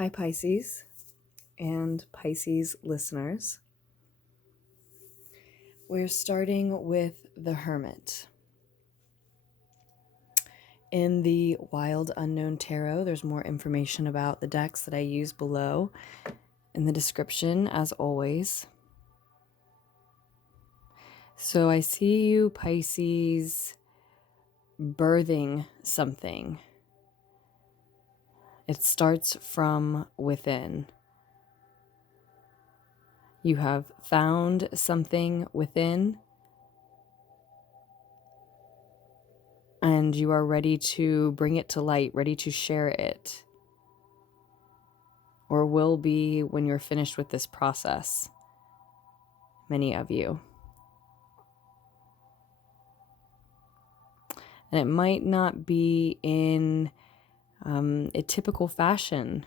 Hi, Pisces and Pisces listeners. We're starting with the Hermit. In the Wild Unknown Tarot, there's more information about the decks that I use below in the description, as always. So I see you, Pisces, birthing something. It starts from within. You have found something within, and you are ready to bring it to light, ready to share it, or will be when you're finished with this process, many of you. And it might not be in a typical fashion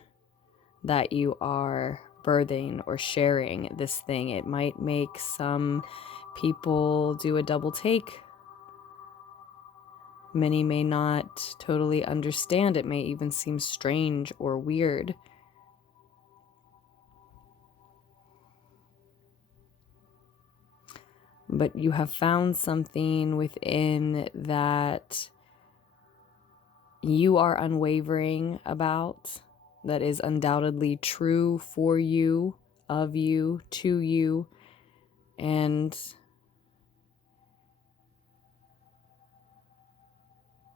that you are birthing or sharing this thing. It might make some people do a double take. Many may not totally understand. It may even seem strange or weird. But you have found something within that you are unwavering about, that is undoubtedly true for you, of you, to you, and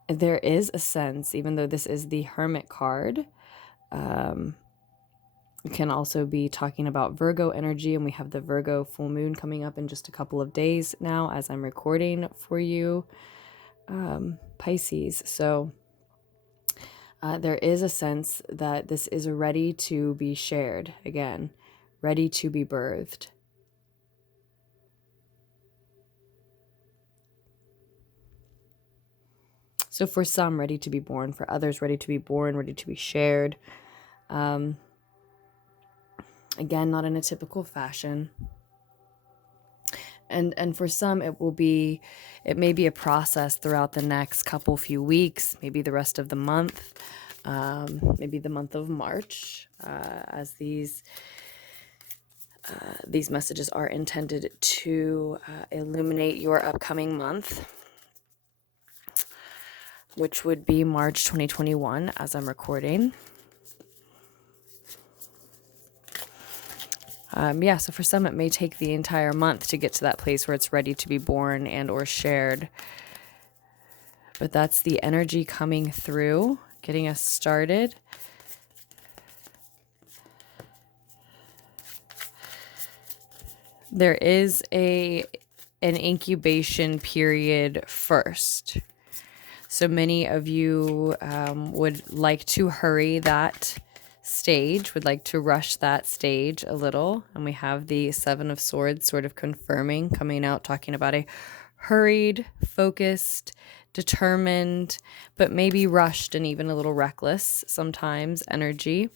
there is a sense, even though this is the Hermit card, it can also be talking about Virgo energy, and we have the Virgo full moon coming up in just a couple of days now as I'm recording for you, Pisces. So there is a sense that this is ready to be shared again, ready to be birthed. So for some, ready to be born. For others, ready to be born, ready to be shared. Again, not in a typical fashion. And for some, it may be a process throughout the next few weeks, maybe the rest of the month, maybe the month of March, as these messages are intended to illuminate your upcoming month, which would be March 2021 as I'm recording. So for some, it may take the entire month to get to that place where it's ready to be born and or shared. But that's the energy coming through, getting us started. There is an incubation period first. So many of you would like to hurry that stage, would like to rush that stage a little. And we have the Seven of Swords sort of confirming, coming out, talking about a hurried, focused, determined, but maybe rushed and even a little reckless sometimes energy.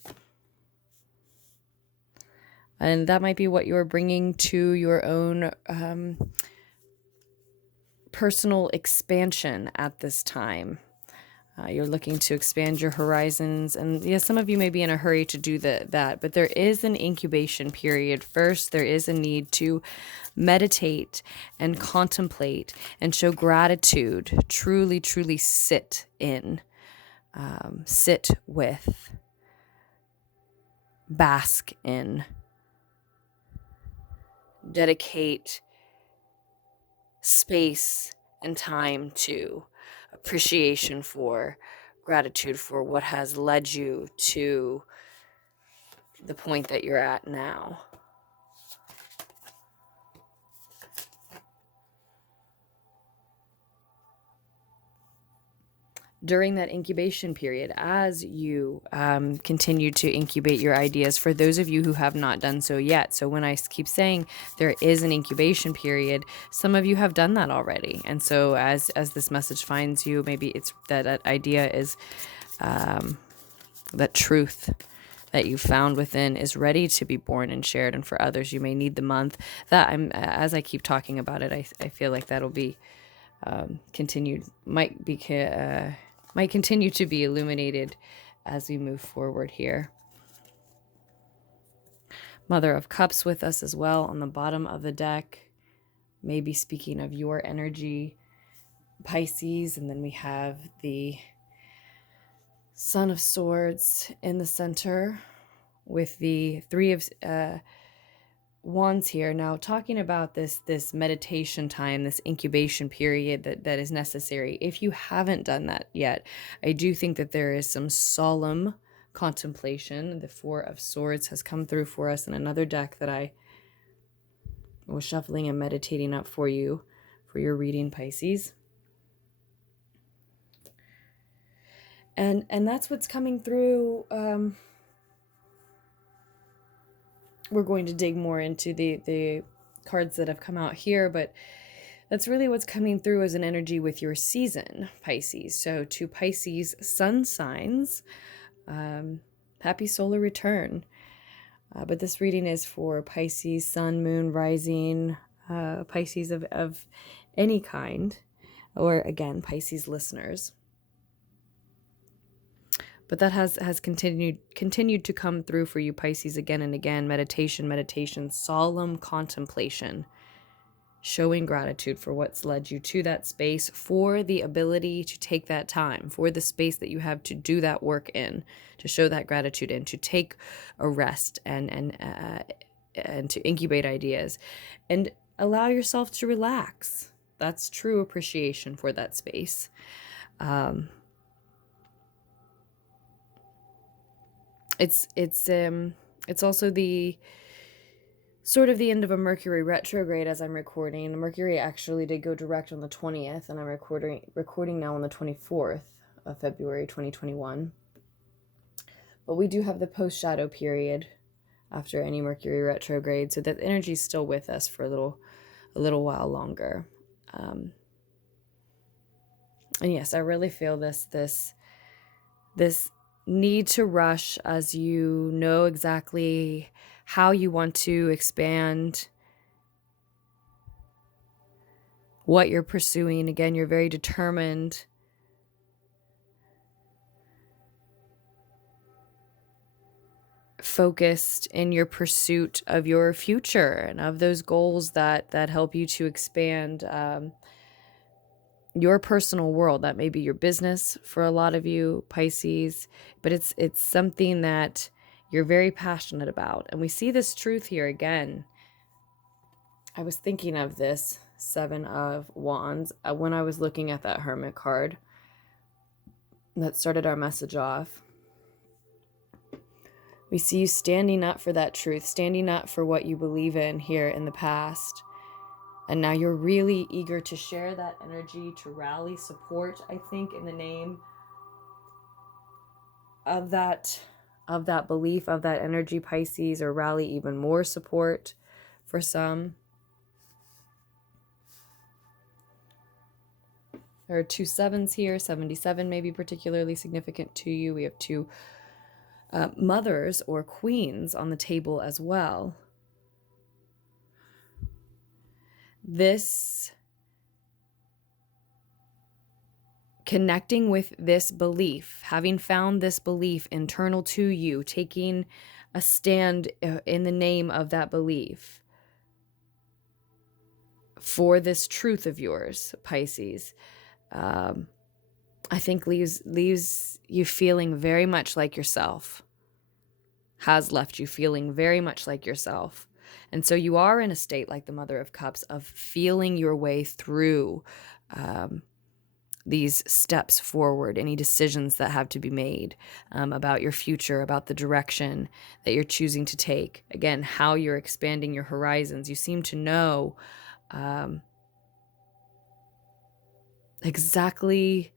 And that might be what you're bringing to your own personal expansion at this time. You're looking to expand your horizons. And yes, some of you may be in a hurry to do that, but there is an incubation period. First, there is a need to meditate and contemplate and show gratitude. Truly, truly sit in, sit with, bask in, dedicate space and time to appreciation for, gratitude for what has led you to the point that you're at now. During that incubation period, as you continue to incubate your ideas, for those of you who have not done so yet. So when I keep saying there is an incubation period, some of you have done that already. And so as this message finds you, maybe it's that idea is that truth that you found within is ready to be born and shared. And for others, you may need the month. That as I keep talking about it, I feel like that'll be continued, might continue to be illuminated as we move forward here. Mother of Cups with us as well on the bottom of the deck. Maybe speaking of your energy, Pisces. And then we have the Son of Swords in the center with the Three of Wands here. Now, talking about this meditation time, this incubation period that is necessary. If you haven't done that yet, I do think that there is some solemn contemplation. The Four of Swords has come through for us in another deck that I was shuffling and meditating up for you for your reading, Pisces. And that's what's coming through. We're going to dig more into the cards that have come out here, but that's really what's coming through as an energy with your season, Pisces. So to Pisces Sun Signs, happy solar return. But this reading is for Pisces, Sun, Moon, Rising, Pisces of any kind, or again, Pisces listeners. But that has continued to come through for you, Pisces, again and again. Meditation, solemn contemplation, showing gratitude for what's led you to that space, for the ability to take that time, for the space that you have to do that work in, to show that gratitude in, to take a rest and to incubate ideas and allow yourself to relax. That's true appreciation for that space. It's also the sort of the end of a Mercury retrograde as I'm recording. Mercury actually did go direct on the 20th, and I'm recording now on the 24th of February 2021. But we do have the post-shadow period after any Mercury retrograde, so that energy is still with us for a little while longer. And yes, I really feel this need to rush as you know exactly how you want to expand what you're pursuing. Again, you're very determined. Focused in your pursuit of your future and of those goals that help you to expand your personal world. That may be your business for a lot of you, Pisces, but it's something that you're very passionate about. And we see this truth here again. I was thinking of this Seven of Wands when I was looking at that Hermit card that started our message off. We see you standing up for that truth, standing up for what you believe in here in the past. And now you're really eager to share that energy, to rally support, I think, in the name of that belief, of that energy, Pisces, or rally even more support for some. There are 2 sevens here. 77 may be particularly significant to you. We have 2 mothers or queens on the table as well. This connecting with this belief, having found this belief internal to you, taking a stand in the name of that belief for this truth of yours, Pisces, I think leaves you feeling very much like yourself, has left you feeling very much like yourself. And so you are in a state like the Mother of Cups of feeling your way through these steps forward, any decisions that have to be made about your future, about the direction that you're choosing to take. Again, how you're expanding your horizons. You seem to know exactly.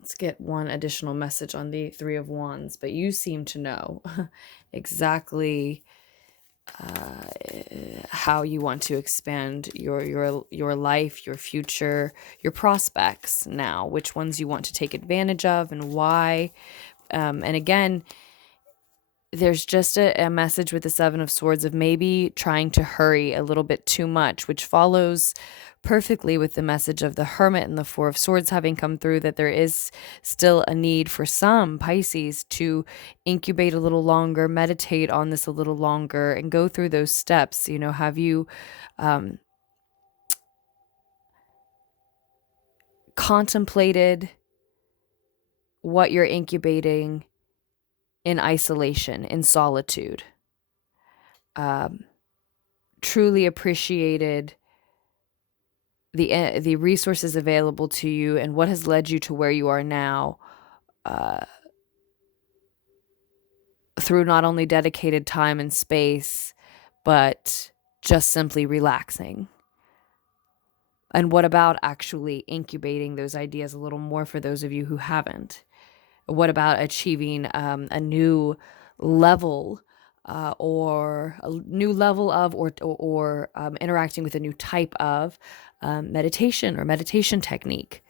Let's get one additional message on the Three of Wands, but you seem to know exactly how you want to expand your life, your future, your prospects now, which ones you want to take advantage of and why. And again, there's just a message with the Seven of Swords of maybe trying to hurry a little bit too much, which follows perfectly with the message of the Hermit and the Four of Swords having come through, that there is still a need for some Pisces to incubate a little longer, meditate on this a little longer, and go through those steps. You know, have you contemplated what you're incubating in isolation, in solitude? Truly appreciated the resources available to you and what has led you to where you are now, through not only dedicated time and space, but just simply relaxing. And what about actually incubating those ideas a little more for those of you who haven't? What about achieving a new level, or a new level of, or interacting with a new type of meditation or meditation technique?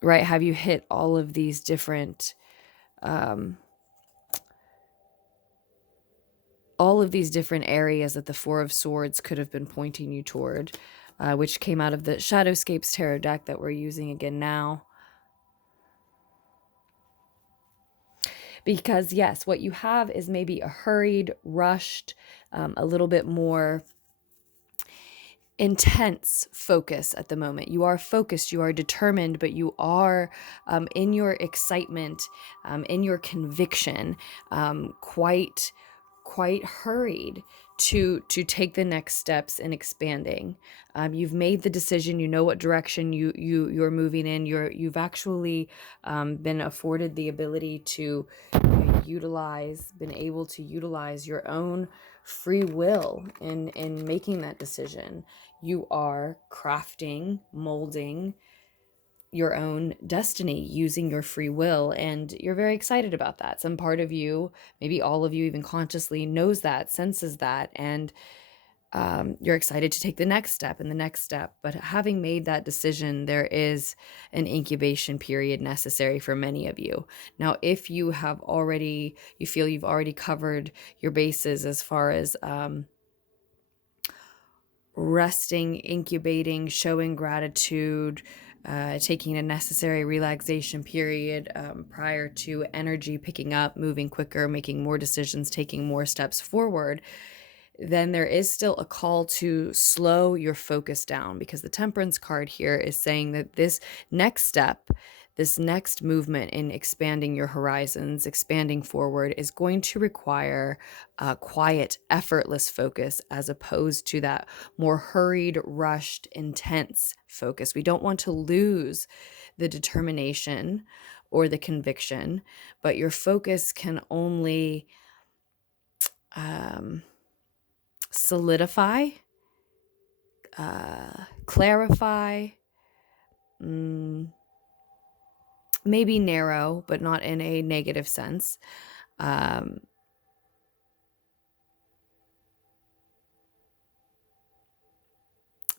Right? Have you hit all of these different areas that the Four of Swords could have been pointing you toward, which came out of the Shadowscapes Tarot deck that we're using again now? Because yes, what you have is maybe a hurried, rushed, a little bit more intense focus at the moment. You are focused, you are determined, but you are in your excitement, in your conviction, quite hurried to take the next steps in expanding. You've made the decision. You know what direction you're moving in. You've actually been afforded the ability to been able to utilize your own free will in making that decision. You are crafting, molding your own destiny using your free will, and you're very excited about that. Some part of you, maybe all of you even consciously, knows that, senses that, and you're excited to take the next step and the next step. But having made that decision, there is an incubation period necessary for many of you. Now, if you feel you've already covered your bases as far as resting, incubating, showing gratitude, taking a necessary relaxation period prior to energy picking up, moving quicker, making more decisions, taking more steps forward, then there is still a call to slow your focus down, because the Temperance card here is saying that this next step, this next movement in expanding your horizons, expanding forward, is going to require quiet, effortless focus, as opposed to that more hurried, rushed, intense focus. We don't want to lose the determination or the conviction, but your focus can only solidify, clarify, maybe narrow, but not in a negative sense.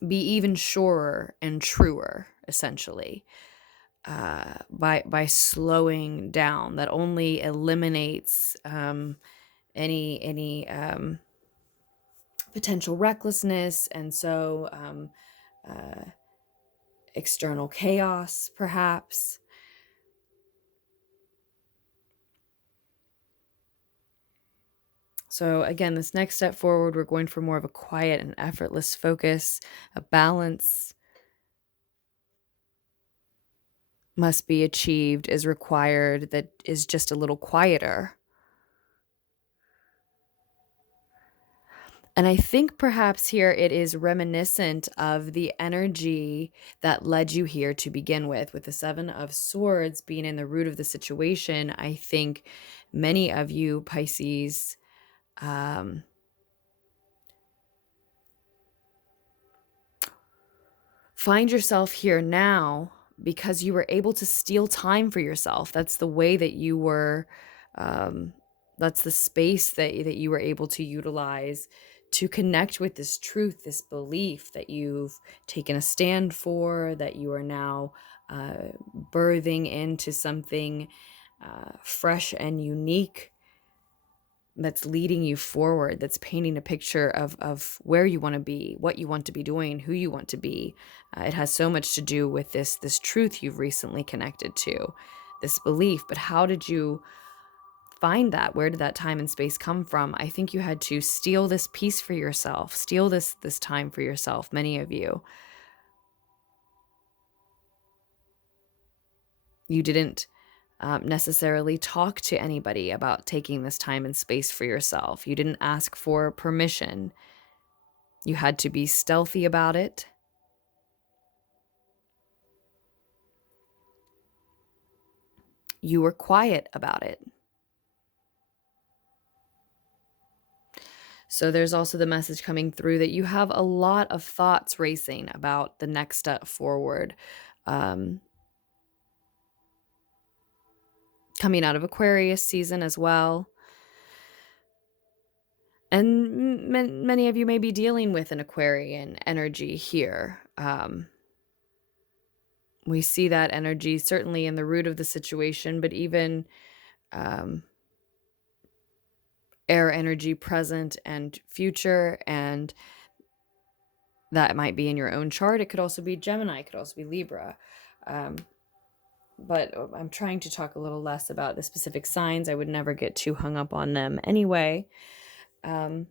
Be even surer and truer, essentially, by slowing down. That only eliminates any potential recklessness, and so external chaos, perhaps. So again, this next step forward, we're going for more of a quiet and effortless focus. A balance must be achieved, is required, that is just a little quieter. And I think perhaps here it is reminiscent of the energy that led you here to begin with the Seven of Swords being in the root of the situation. I think many of you, Pisces, find yourself here now because you were able to steal time for yourself. That's the way that you were, that's the space that you were able to utilize to connect with this truth, this belief that you've taken a stand for, that you are now birthing into something fresh and unique. that's leading you forward, that's painting a picture of where you want to be, what you want to be doing, who you want to be. It has so much to do with this truth you've recently connected to, this belief. But how did you find that? Where did that time and space come from? I think you had to steal this peace for yourself, steal this time for yourself, many of you. You didn't necessarily talk to anybody about taking this time and space for yourself. You didn't ask for permission. You had to be stealthy about it. You were quiet about it. So there's also the message coming through that you have a lot of thoughts racing about the next step forward. Coming out of Aquarius season as well. And many of you may be dealing with an Aquarian energy here. We see that energy certainly in the root of the situation, but even air energy present and future, and that might be in your own chart. It could also be Gemini, it could also be Libra. But I'm trying to talk a little less about the specific signs. I would never get too hung up on them anyway. But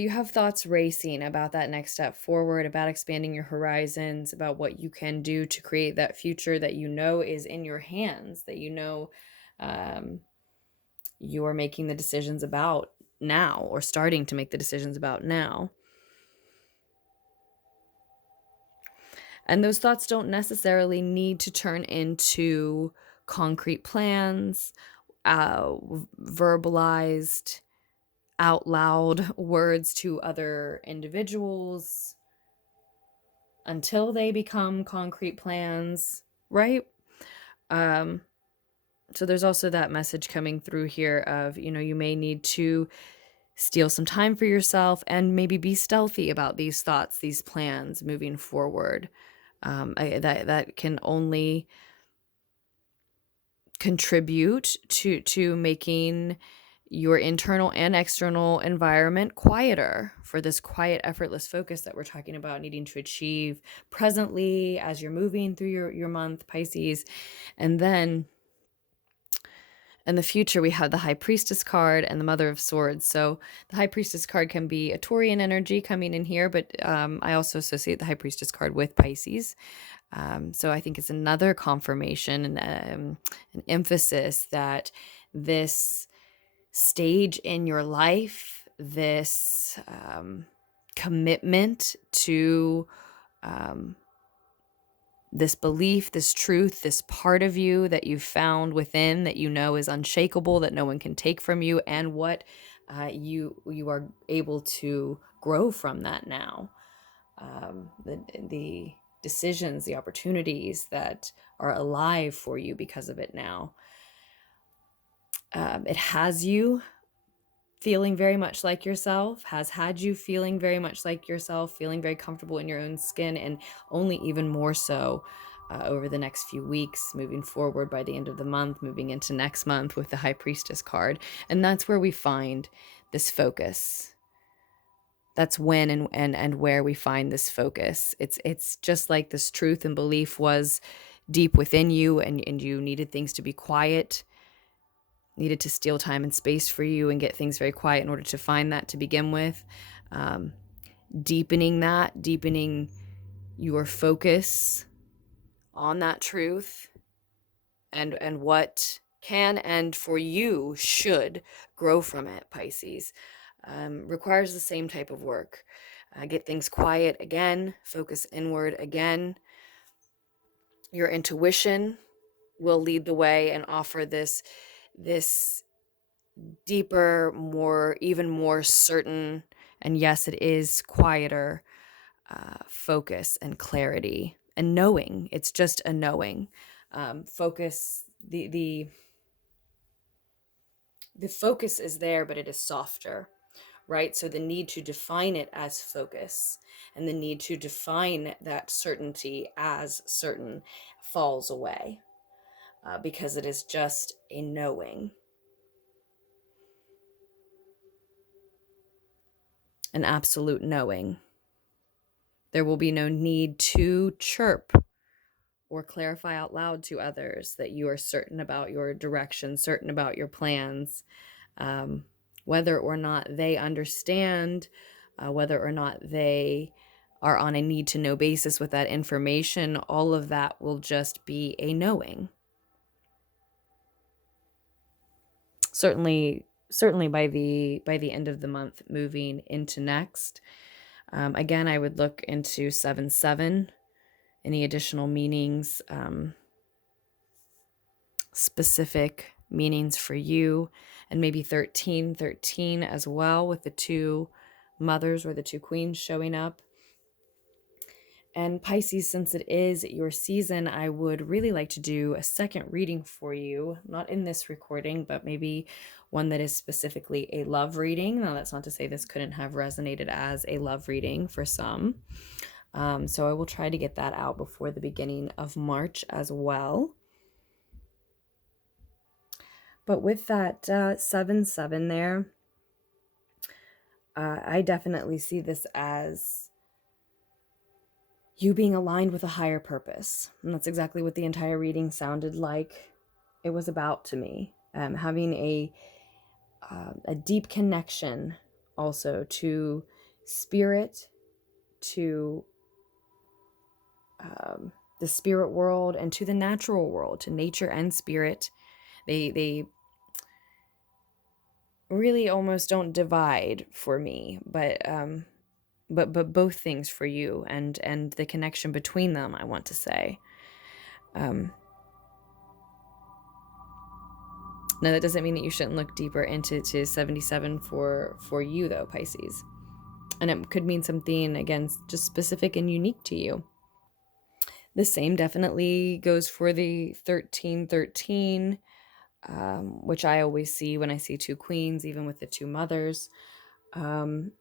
you have thoughts racing about that next step forward, about expanding your horizons, about what you can do to create that future that you know is in your hands, that you know you are making the decisions about now, or starting to make the decisions about now. And those thoughts don't necessarily need to turn into concrete plans, verbalized, out loud words to other individuals until they become concrete plans, right? So there's also that message coming through here of, you may need to steal some time for yourself and maybe be stealthy about these thoughts, these plans moving forward. That can only contribute to making your internal and external environment quieter, for this quiet, effortless focus that we're talking about needing to achieve presently as you're moving through your month, Pisces. And then in the future, we have the High Priestess card and the Mother of Swords. So the High Priestess card can be a Taurian energy coming in here, but I also associate the High Priestess card with Pisces. So I think it's another confirmation and an emphasis that this stage in your life, this commitment to this belief, this truth, this part of you that you found within that you know is unshakable, that no one can take from you, and what you are able to grow from that now. The decisions, the opportunities that are alive for you because of it now. It has you feeling very much like yourself, has had you feeling very much like yourself, feeling very comfortable in your own skin, and only even more so over the next few weeks, moving forward by the end of the month, moving into next month with the High Priestess card. And that's where we find this focus. That's when and where we find this focus. It's just like this truth and belief was deep within you, and you needed things to be quiet, needed to steal time and space for you and get things very quiet in order to find that to begin with. Deepening your focus on that truth and what can and for you should grow from it, Pisces, requires the same type of work. Get things quiet again, focus inward again. Your intuition will lead the way and offer this deeper, even more certain, and yes, it is quieter focus and clarity and knowing. It's just a knowing. Focus, the focus is there, but it is softer, right? So the need to define it as focus and the need to define that certainty as certain falls away. because it is just a knowing. An absolute knowing. There will be no need to chirp or clarify out loud to others that you are certain about your direction, certain about your plans, whether or not they understand, whether or not they are on a need to know basis with that information. All of that will just be a knowing. Certainly by the end of the month, moving into next. Again, I would look into 7/7, any additional meanings, specific meanings for you, and maybe 13/13 as well, with the two mothers or the two queens showing up. And Pisces, since it is your season, I would really like to do a second reading for you, not in this recording, but maybe one that is specifically a love reading. Now, that's not to say this couldn't have resonated as a love reading for some. So I will try to get that out before the beginning of March as well. But with that 7/7 there, I definitely see this as you being aligned with a higher purpose. And that's exactly what the entire reading sounded like it was about to me. Having a deep connection also to spirit, to the spirit world, and to the natural world, to nature and spirit. They really almost don't divide for me, but both things for you, and the connection between them, I want to say. Now, that doesn't mean that you shouldn't look deeper into 77 for you, though, Pisces. And it could mean something, again, just specific and unique to you. The same definitely goes for the 13/13, which I always see when I see two queens, even with the two mothers. But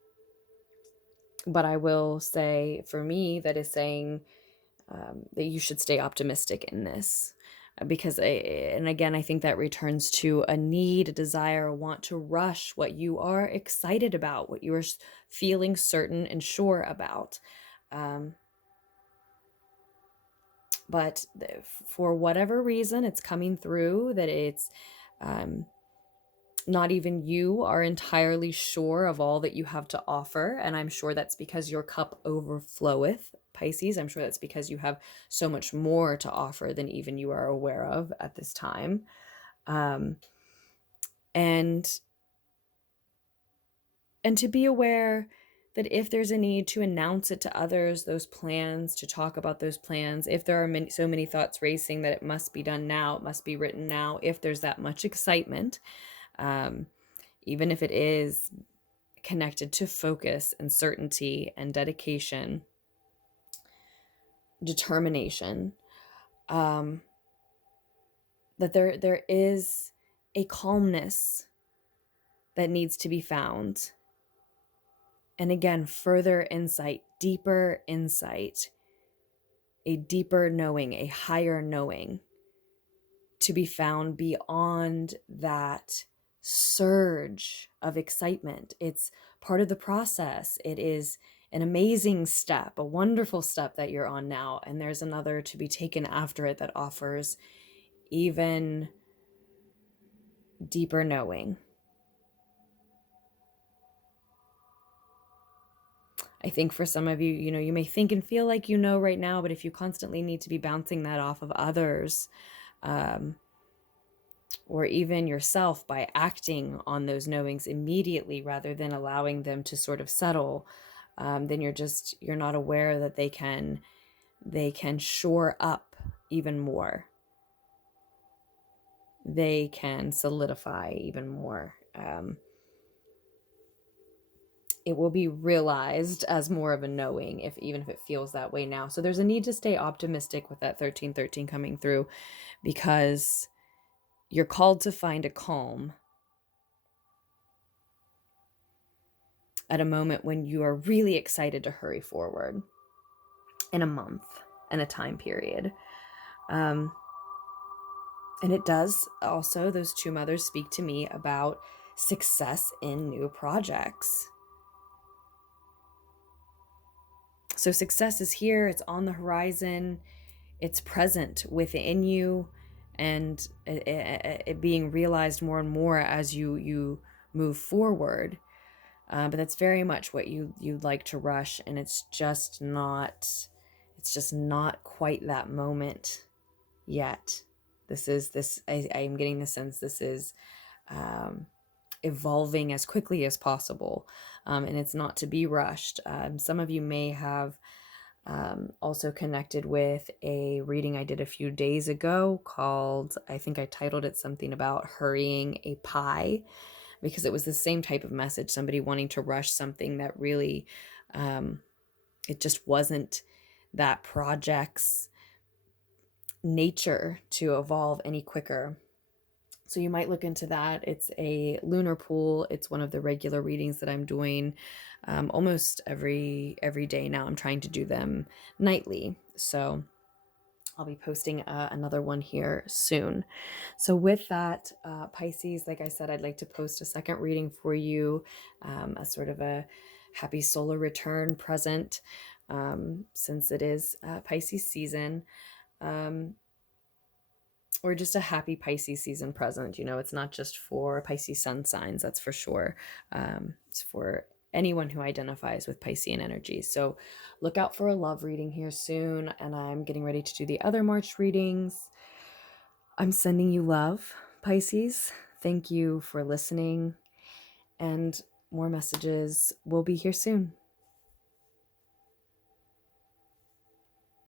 I will say, for me, that is saying that you should stay optimistic in this. Because, and again, I think that returns to a need, a desire, a want to rush what you are excited about, what you are feeling certain and sure about. But for whatever reason, it's coming through that it's not even you are entirely sure of all that you have to offer. And I'm sure that's because your cup overfloweth, Pisces. I'm sure that's because you have so much more to offer than even you are aware of at this time. And to be aware that if there's a need to announce it to others, those plans, to talk about those plans, if there are so many thoughts racing that it must be done now, it must be written now, if there's that much excitement, even if it is connected to focus and certainty and dedication, determination, that there is a calmness that needs to be found. And again, further insight, deeper insight, a deeper knowing, a higher knowing to be found beyond that surge of excitement. It's part of the process. It is an amazing step, a wonderful step that you're on now. And there's another to be taken after it that offers even deeper knowing. I think for some of you, you may think and feel like you know right now, but if you constantly need to be bouncing that off of others, or even yourself by acting on those knowings immediately rather than allowing them to sort of settle, then you're not aware that they can shore up even more. They can solidify even more. It will be realized as more of a knowing, even if it feels that way now. So there's a need to stay optimistic with that 13/13 coming through, because you're called to find a calm at a moment when you are really excited to hurry forward in a month and a time period. And it does also, those two mothers speak to me about success in new projects. So success is here, it's on the horizon, it's present within you, and it being realized more and more as you move forward. But that's very much what you'd like to rush, and it's just not quite that moment yet. I'm getting the sense this is evolving as quickly as possible, and it's not to be rushed. Some of you may have also connected with a reading I did a few days ago called, I think I titled it something about hurrying a pie, because it was the same type of message, somebody wanting to rush something that really, it just wasn't that project's nature to evolve any quicker. So you might look into that. It's a lunar pool. It's one of the regular readings that I'm doing almost every day now. I'm trying to do them nightly. So I'll be posting another one here soon. So with that, Pisces, like I said, I'd like to post a second reading for you, a sort of a happy solar return present, since it is Pisces season. Or just a happy Pisces season present. You know, it's not just for Pisces Sun Signs, that's for sure. It's for anyone who identifies with Piscean energy. So look out for a love reading here soon. And I'm getting ready to do the other March readings. I'm sending you love, Pisces. Thank you for listening. And more messages will be here soon.